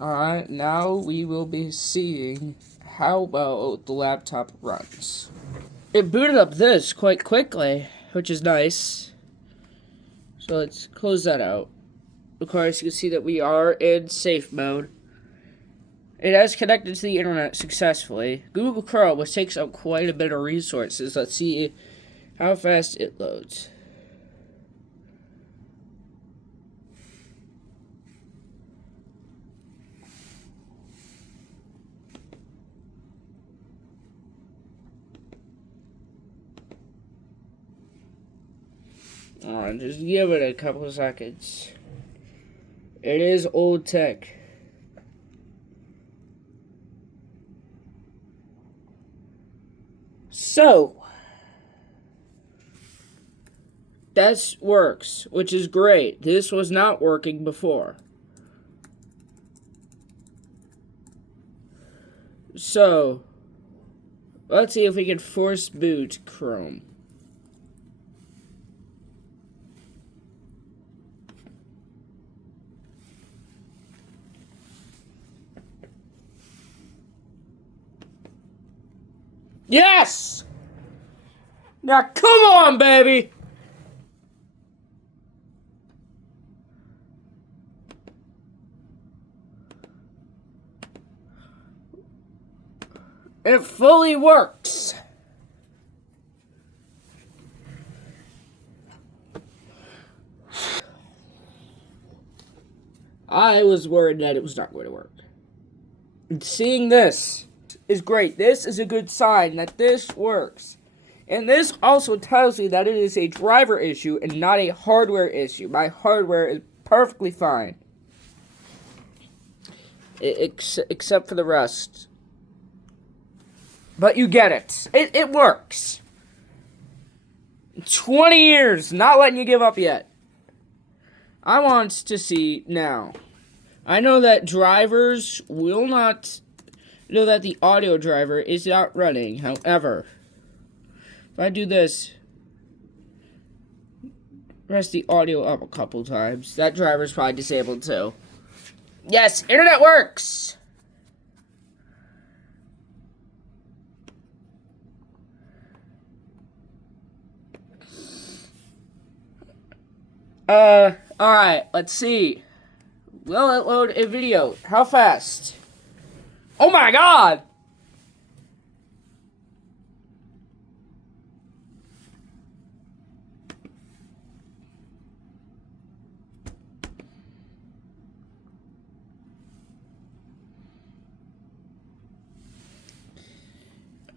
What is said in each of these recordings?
Alright, now we will be seeing how well the laptop runs. It booted up this quite quickly, which is nice. So let's close that out. Of course, you can see that we are in safe mode. It has connected to the internet successfully. Google Chrome, which takes up quite a bit of resources. Let's see how fast it loads. Alright, just give it a couple of seconds. It is old tech. So, that works, which is great. This was not working before. So, let's see if we can force boot Chrome. Yes! Now come on, baby! It fully works. I was worried that it was not going to work. And seeing this is great. This is a good sign that this works. And this also tells me that it is a driver issue and not a hardware issue. My hardware is perfectly fine. Except for the rest. But you get it. It works. 20 years, not letting you give up yet. I want to see now. I know that drivers will not know that the audio driver is not running. However, if I do this, press the audio up a couple times, that driver's probably disabled too. Yes, internet works! Alright, let's see. Will it load a video? How fast? Oh my god!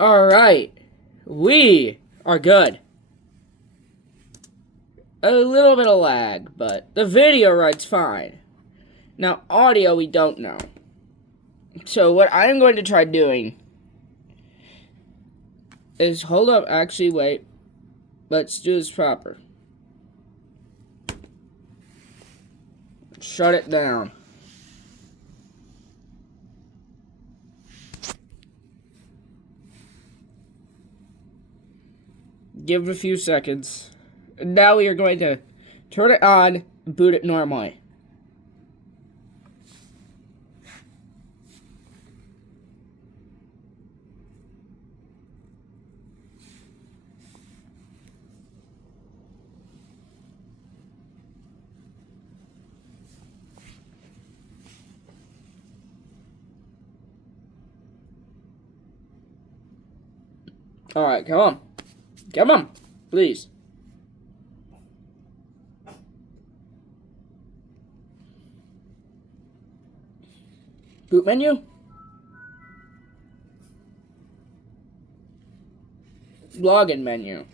Alright. We are good. A little bit of lag, but the video runs fine. Now, audio, we don't know. So, what I'm going to try doing is, hold up, actually, wait. Let's do this proper. Shut it down. Give it a few seconds. And now we are going to turn it on, boot it normally. Alright, come on. Come on, please. Boot menu. Login menu.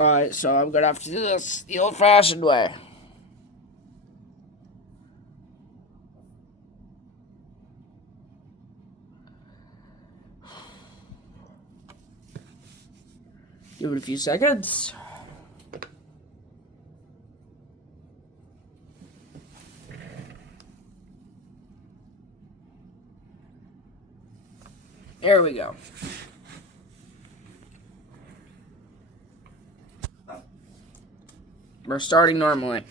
Alright, so I'm gonna have to do this the old-fashioned way. Give it a few seconds. There we go. We're starting normally.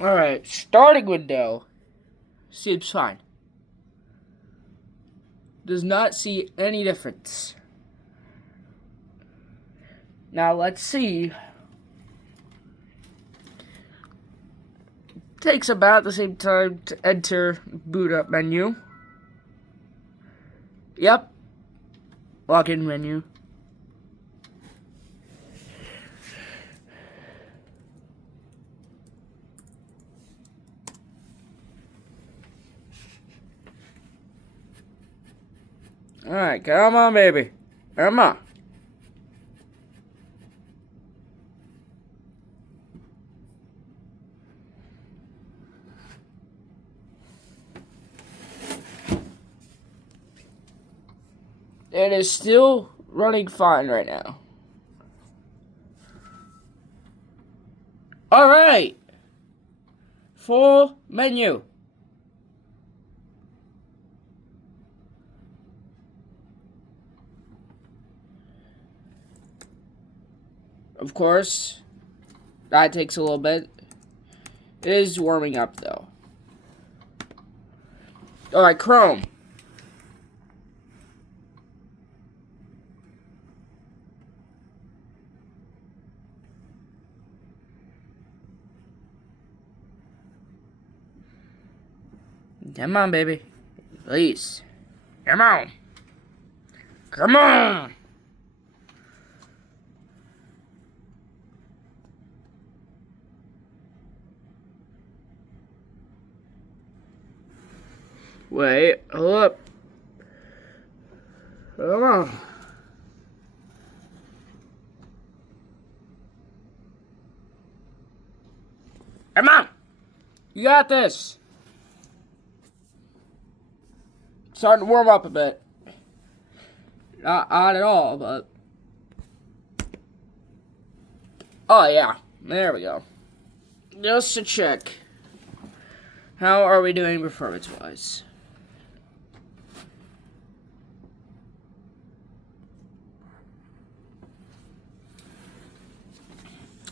Alright, starting window. Seems fine. Does not see any difference. Now let's see. Takes about the same time to enter boot up menu. Yep. Login menu. Alright, come on, baby. Come on. It is still running fine right now. Alright. Full menu. Of course, that takes a little bit. It is warming up though. Alright, Chrome. Come on, baby. Please. Come on. Come on. Wait, hold up. Come on. Come on. You got this. Starting to warm up a bit. Not odd at all, but... Oh, yeah. There we go. Just to check. How are we doing performance-wise?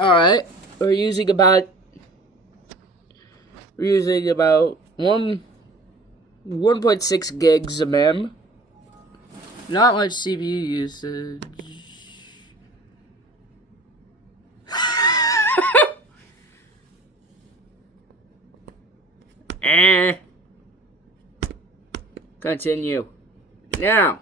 Alright. We're using about 1.6 gigs of mem. Not much CPU usage. Continue. Now.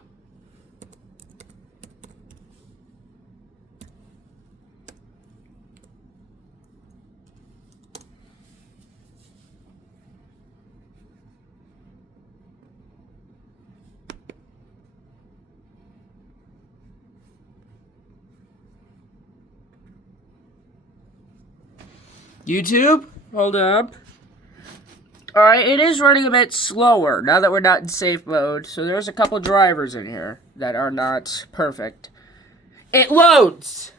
YouTube, hold up. Alright, it is running a bit slower now that we're not in safe mode. So there's a couple drivers in here that are not perfect. It loads!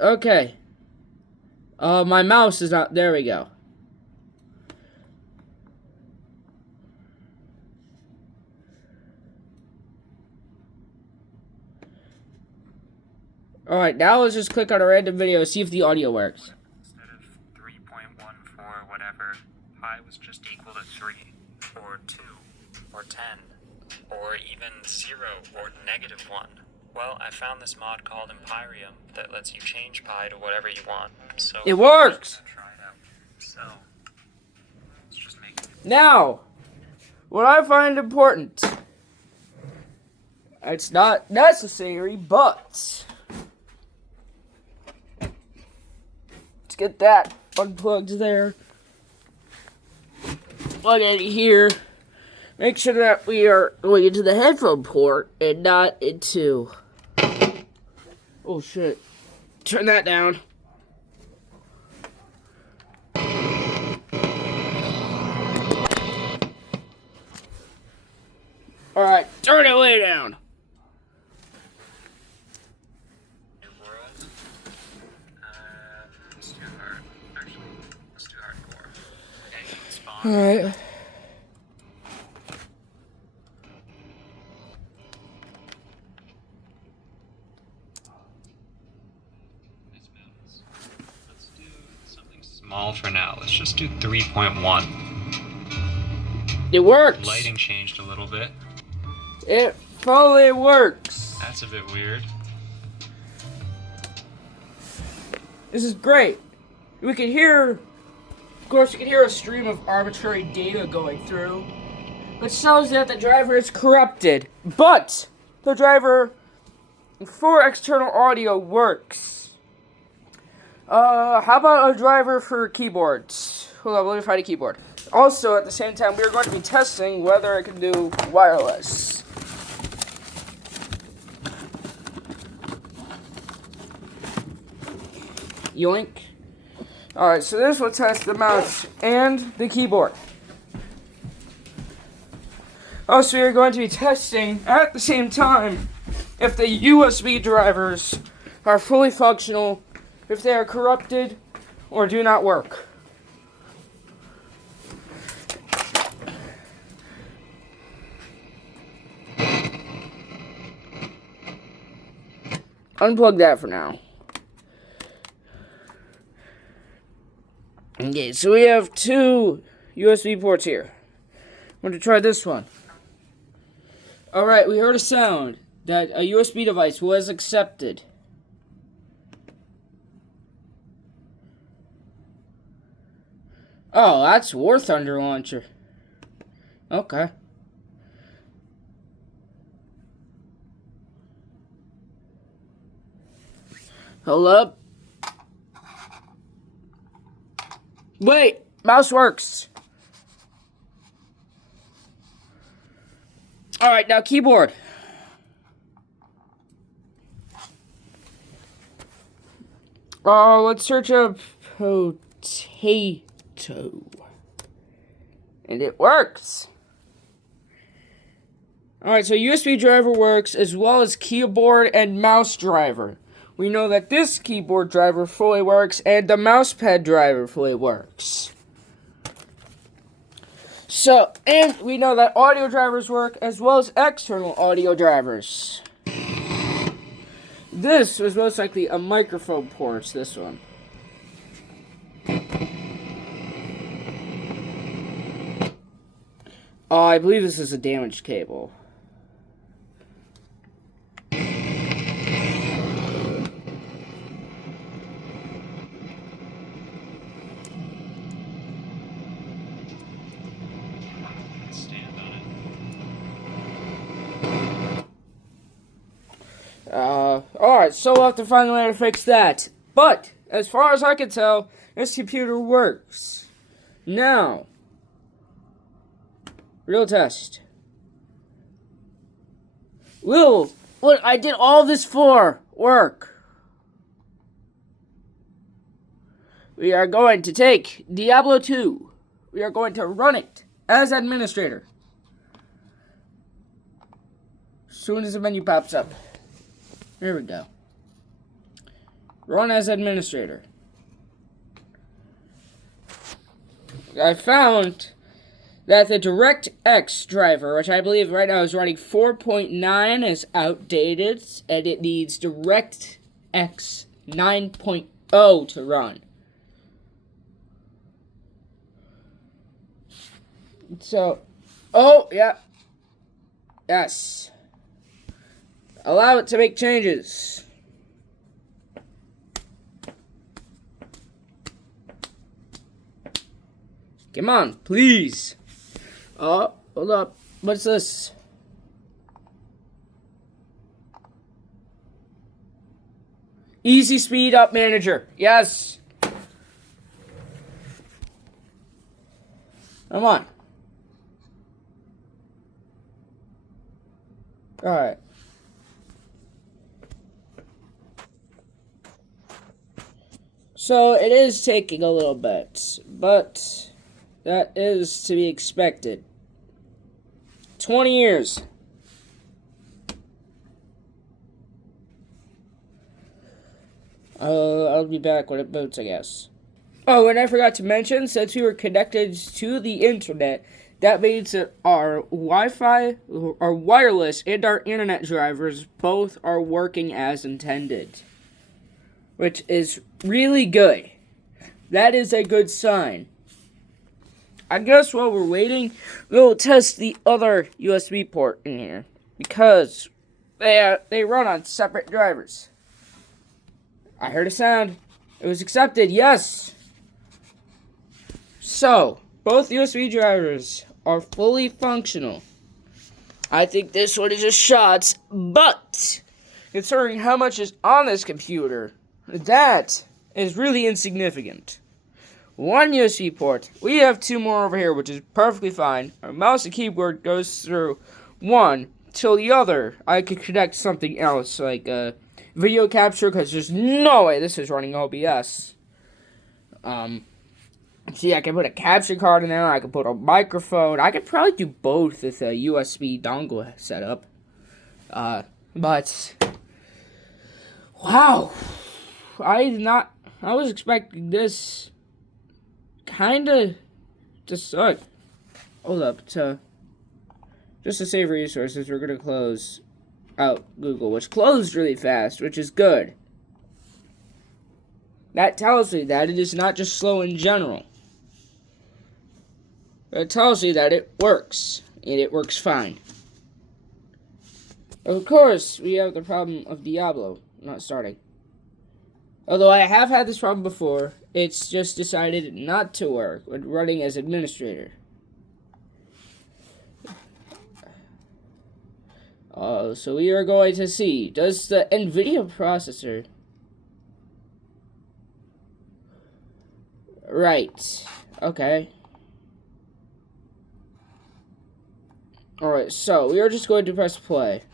Okay. My mouse is not... There we go. Alright, now let's just click on a random video, see if the audio works. Instead of 3.14 whatever, pi was just equal to 3, or 2, or 10, or even 0, or -1. Well, I found this mod called Imperium that lets you change pi to whatever you want, so... It works! Try it out. So, let's just make it... Now, what I find important, it's not necessary, but... Let's get that unplugged there. Plug it here. Make sure that we are going into the headphone port and not into... Oh shit. Turn that down. Alright, turn it way down. New world. Alright. Let's do something small for now. Let's just do 3.1. It works. Lighting changed a little bit. It fully works. That's a bit weird. This is great. We can hear, of course, you can hear a stream of arbitrary data going through, which shows that the driver is corrupted. But the driver for external audio works. How about a driver for keyboards? Hold on, let me find a keyboard. Also, at the same time, we are going to be testing whether it can do wireless. Yoink. Alright, so this will test the mouse and the keyboard. Also, we are going to be testing at the same time if the USB drivers are fully functional, if they are corrupted, or do not work. Unplug that for now. Okay, so we have two USB ports here. I'm going to try this one. Alright, we heard a sound that a USB device was accepted. Oh, that's War Thunder Launcher. Okay. Hold up. Wait, mouse works. Alright, now keyboard. Let's search up potato. And it works. Alright, so USB driver works as well as keyboard and mouse driver. We know that this keyboard driver fully works and the mousepad driver fully works. So, and we know that audio drivers work as well as external audio drivers. This was most likely a microphone port, this one. I believe this is a damaged cable. Alright, so we'll have to find a way to fix that. But, as far as I can tell, this computer works. Now, real test. Will what I did all this for work? We are going to take Diablo 2. We are going to run it as administrator. As soon as the menu pops up. Here we go. Run as administrator. I found that the DirectX driver, which I believe right now is running 4.9, is outdated, and it needs DirectX 9.0 to run. So, oh, yeah. Yes. Allow it to make changes. Come on, please. Oh, hold up. What's this? Easy speed up manager. Yes. Come on. Alright. So it is taking a little bit, but that is to be expected. 20 years. I'll be back when it boots, I guess. Oh, and I forgot to mention, since we were connected to the internet, that means that our Wi-Fi, our wireless, and our internet drivers both are working as intended, which is really good. That is a good sign. I guess while we're waiting, we'll test the other USB port in here, because they run on separate drivers. I heard a sound. It was accepted, yes! So, both USB drivers are fully functional. I think this one is a shot, but considering how much is on this computer, that is really insignificant. One USB port. We have two more over here, which is perfectly fine. Our mouse and keyboard goes through one till the other. I could connect something else, like video capture, because there's no way this is running OBS. See, I can put a capture card in there. I can put a microphone. I could probably do both with a USB dongle setup. But wow, I was expecting this kinda to suck. Hold up, just to save resources, we're gonna close out Google, which closed really fast, which is good. That tells me that it is not just slow in general. It tells you that it works, and it works fine. Of course, we have the problem of Diablo not starting. Although I have had this problem before, it's just decided not to work when running as administrator. So we are going to see, does the NVIDIA processor... Right, okay. Alright, so we are just going to press play.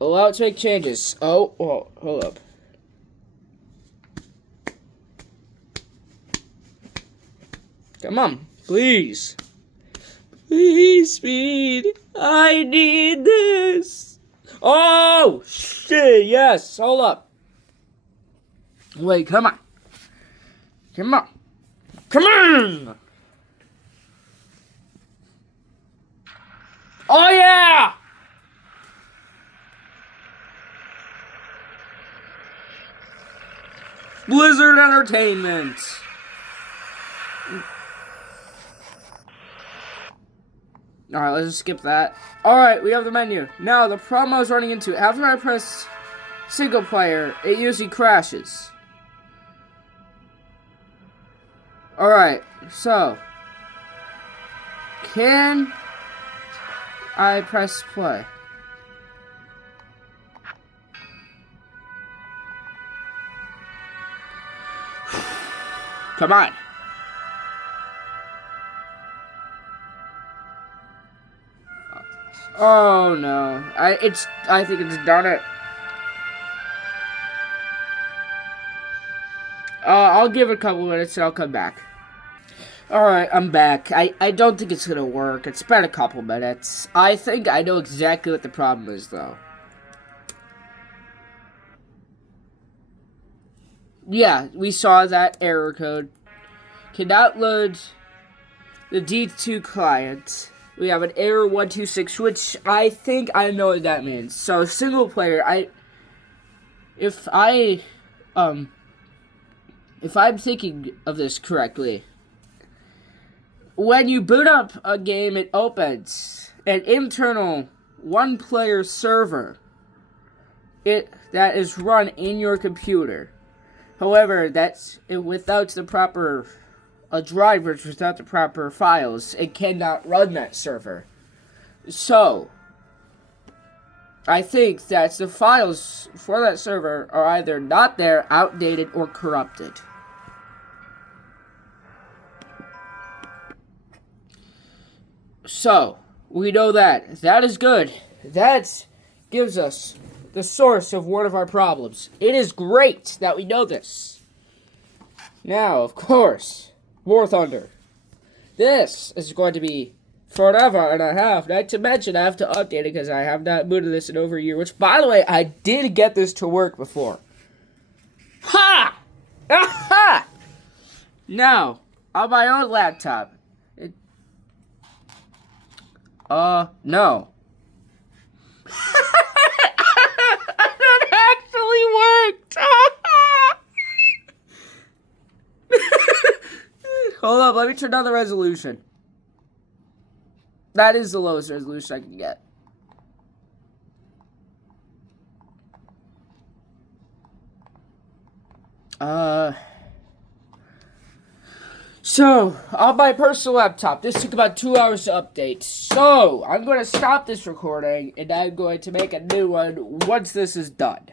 Allow it to make changes. Oh, hold up. Come on, please. Please, speed. I need this. Oh, shit, yes. Hold up. Wait, come on. Come on. Come on. Oh, yeah. Blizzard Entertainment. Alright, let's just skip that. Alright, we have the menu. Now, the problem I was running into, after I press single player, it usually crashes. Alright, so. Can I press play? Come on. Oh no. I think it's done it. I'll give it a couple minutes and I'll come back. Alright, I'm back. I don't think it's gonna work. It's been a couple minutes. I think I know exactly what the problem is though. Yeah, we saw that error code. Cannot load the D2 client. We have an error 126, which I think I know what that means. So single player, if I'm thinking of this correctly, when you boot up a game, it opens an internal one-player server. That is run in your computer. However, that's without the proper drivers, without the proper files, it cannot run that server. So, I think that the files for that server are either not there, outdated, or corrupted. So, we know that. That is good. That gives us the source of one of our problems. It is great that we know this. Now, of course, War Thunder. This is going to be forever and a half. Not to mention, I have to update it because I have not booted this in over a year. Which, by the way, I did get this to work before. Ha! No, on my own laptop. No. That actually worked. Hold up, let me turn down the resolution. That is the lowest resolution I can get. So, on my personal laptop, this took about 2 hours to update. So, I'm going to stop this recording, and I'm going to make a new one once this is done.